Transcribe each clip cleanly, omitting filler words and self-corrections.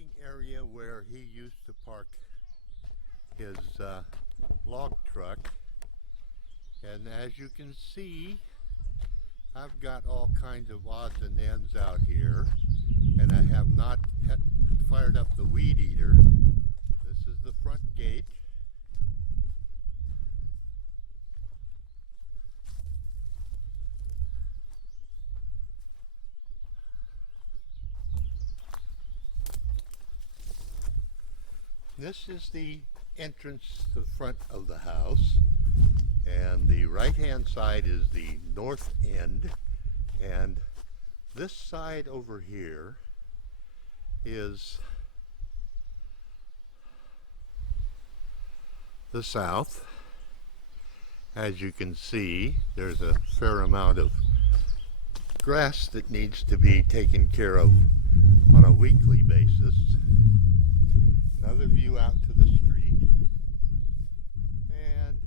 parking area where he used to park his log truck, and as you can see, I've got all kinds of odds and ends out here, and I have not fired up the weed eater. This is the front gate. This is the entrance to the front of the house, and the right hand side is the north end, and this side over here is the south. As you can see, there's a fair amount of grass that needs to be taken care of on a weekly basis. Another view out to the street, and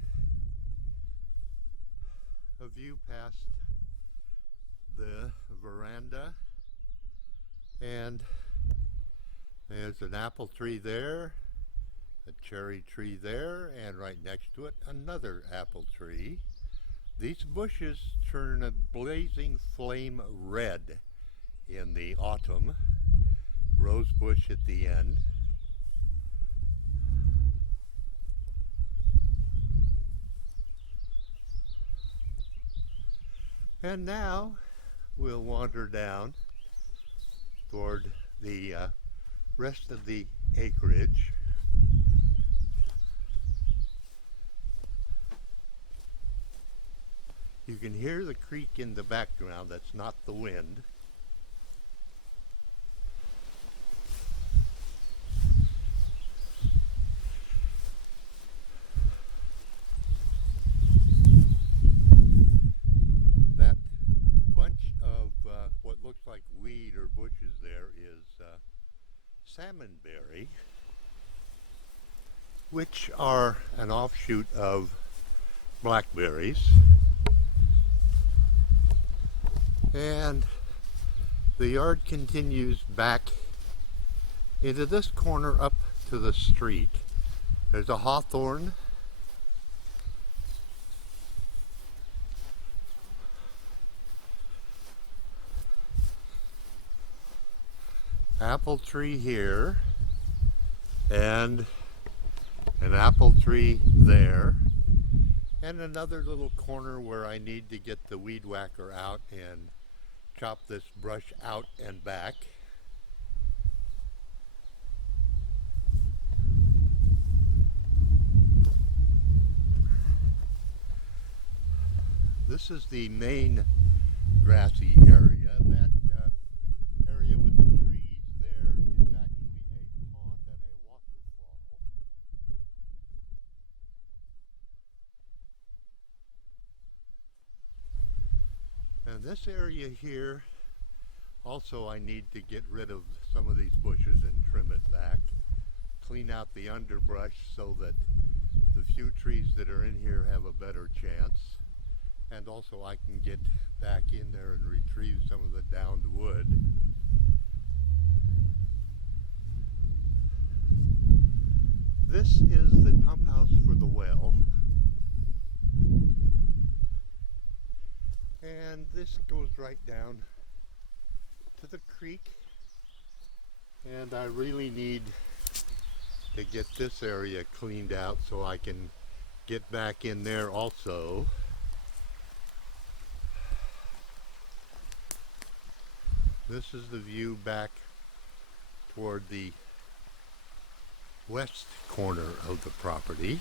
a view past the veranda, and there's an apple tree there, a cherry tree there, and right next to it another apple tree. These bushes turn a blazing flame red in the autumn. Rose bush at the end. And now we'll wander down toward the rest of the acreage. You can hear the creek in the background. That's not the wind. That bunch of what looks like weed or bushes there is salmonberry, which are an offshoot of blackberries. And the yard continues back into this corner up to the street. There's a hawthorn, apple tree here, and an apple tree there, and another little corner where I need to get the weed whacker out and chop this brush out and back. This is the main grassy area. That area with the trees there is actually a pond and a waterfall. And this area here, also I need to get rid of some of these bushes and trim it back. Clean out the underbrush so that the few trees that are in here have a better chance. And also I can get back in there and retrieve some of the downed wood. This is the pump house for the well. And this goes right down to the creek, and I really need to get this area cleaned out so I can get back in there also. This is the view back toward the west corner of the property.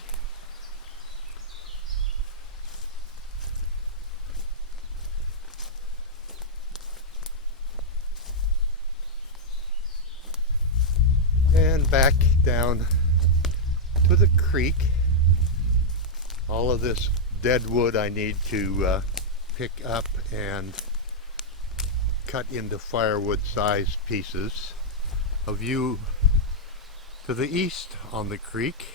And back down to the creek. All of this dead wood I need to pick up and cut into firewood sized pieces. A view to the east on the creek.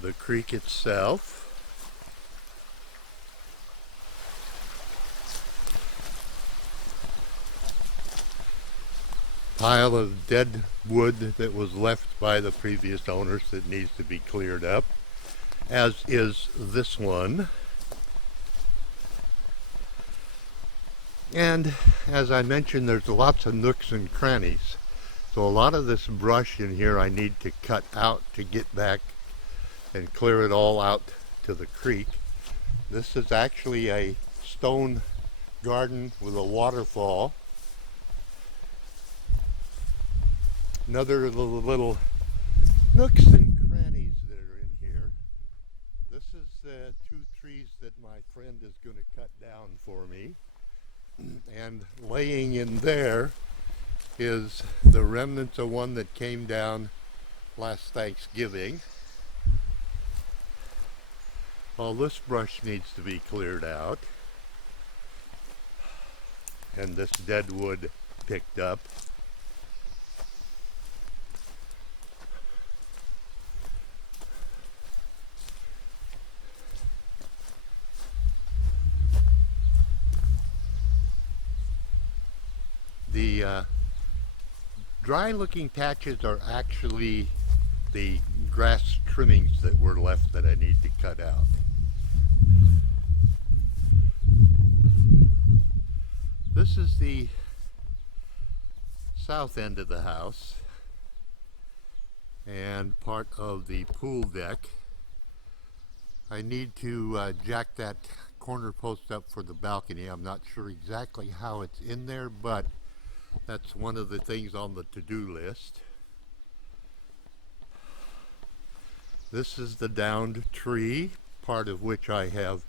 The creek itself. pile of dead wood that was left by the previous owners that needs to be cleared up, as is this one. And as I mentioned, there's lots of nooks and crannies. So a lot of this brush in here I need to cut out to get back and clear it all out to the creek. This is actually a stone garden with a waterfall. Another little nooks and crannies that are in here. This is the 2 trees that my friend is going to cut down for me. And laying in there is the remnants of one that came down last Thanksgiving. All this brush needs to be cleared out, and this dead wood picked up. The dry looking patches are actually the grass trimmings that were left that I need to cut out. This is the south end of the house and part of the pool deck. I need to jack that corner post up for the balcony. I'm not sure exactly how it's in there, but that's one of the things on the to-do list. This is the downed tree, part of which I have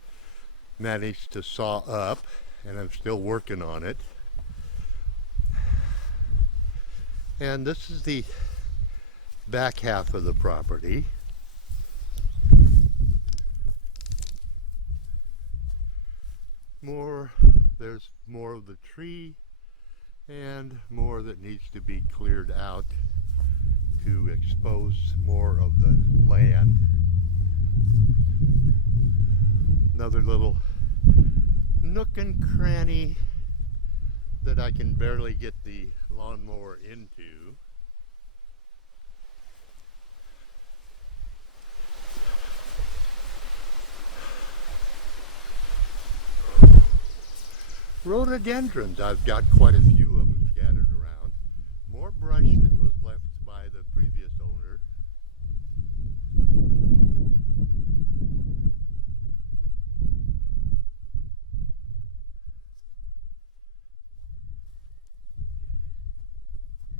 managed to saw up, and I'm still working on it. And this is the back half of the property. There's more of the tree and more that needs to be cleared out to expose more of the land. Another little nook and cranny that I can barely get the lawnmower into. Rhododendrons, I've got quite a few of them scattered around. More brush that was left by the previous owner.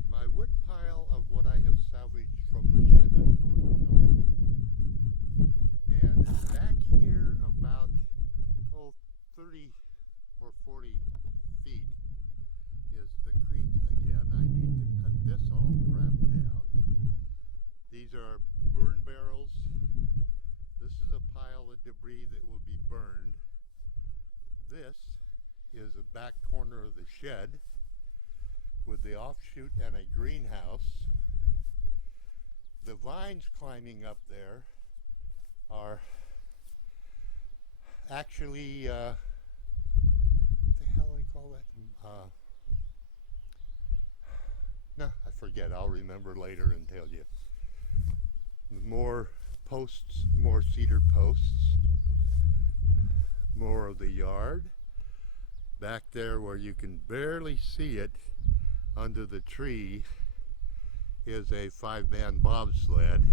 My wood pile of what I have salvaged from the shed I tore down. And back here about 30 or 40 feet is the creek again. I need to cut this all crap down. These are burn barrels. This is a pile of debris that will be burned. This is the back corner of the shed with the offshoot and a greenhouse. The vines climbing up there are actually call that? No, I forget. I'll remember later and tell you. More posts, more cedar posts, more of the yard. Back there where you can barely see it under the tree is a 5-man bobsled.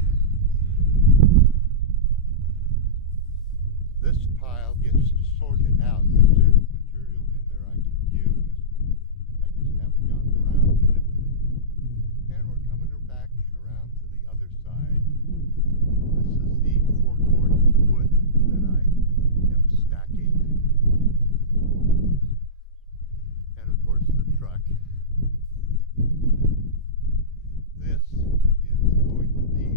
This pile gets sorted out because there's material in there I can use. I just haven't gotten around to it. And we're coming back around to the other side. This is the 4 cords of wood that I am stacking. And of course the truck. This is going to be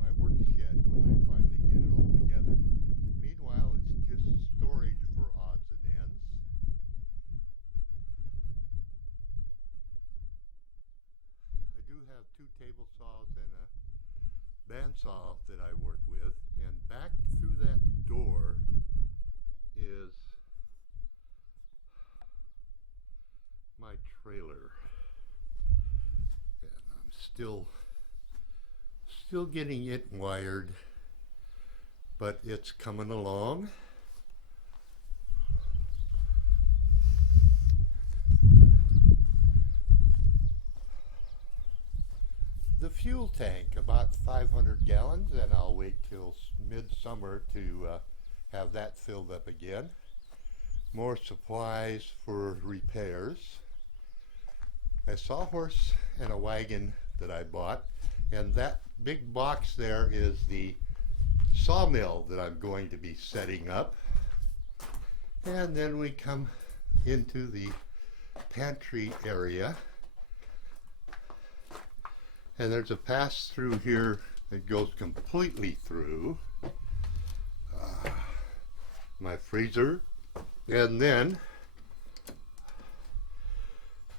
my work shed when I finally get it all together. Meanwhile, it's just storage for odds and ends. I do have 2 table saws and a bandsaw that I work with, and back through that door is my trailer. still getting it wired, but it's coming along. The fuel tank, about 500 gallons, and I'll wait till midsummer to have that filled up again. More supplies for repairs. A sawhorse and a wagon that I bought, and that big box there is the sawmill that I'm going to be setting up. And then we come into the pantry area, and there's a pass through here that goes completely through my freezer, and then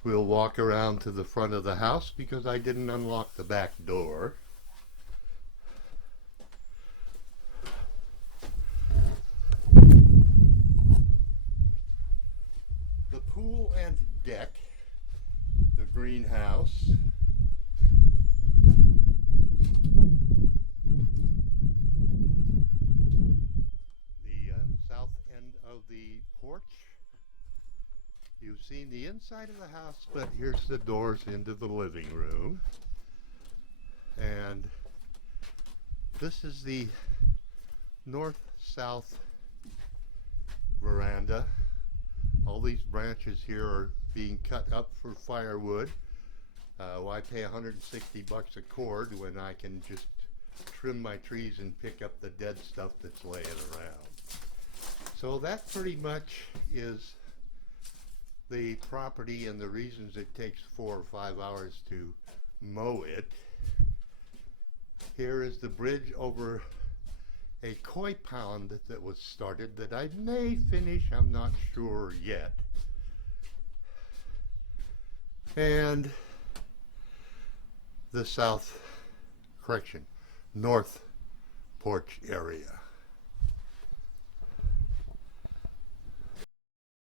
we'll walk around to the front of the house because I didn't unlock the back door. The pool and deck, the greenhouse, the south end of the porch. You've seen the inside of the house, but here's the doors into the living room. And this is the north-south veranda. All these branches here are being cut up for firewood. Why pay 160 bucks a cord when I can just trim my trees and pick up the dead stuff that's laying around? So that pretty much is the property and the reasons it takes 4 or 5 hours to mow it. Here is the bridge over a koi pond that was started that I may finish, I'm not sure yet. And the north porch area.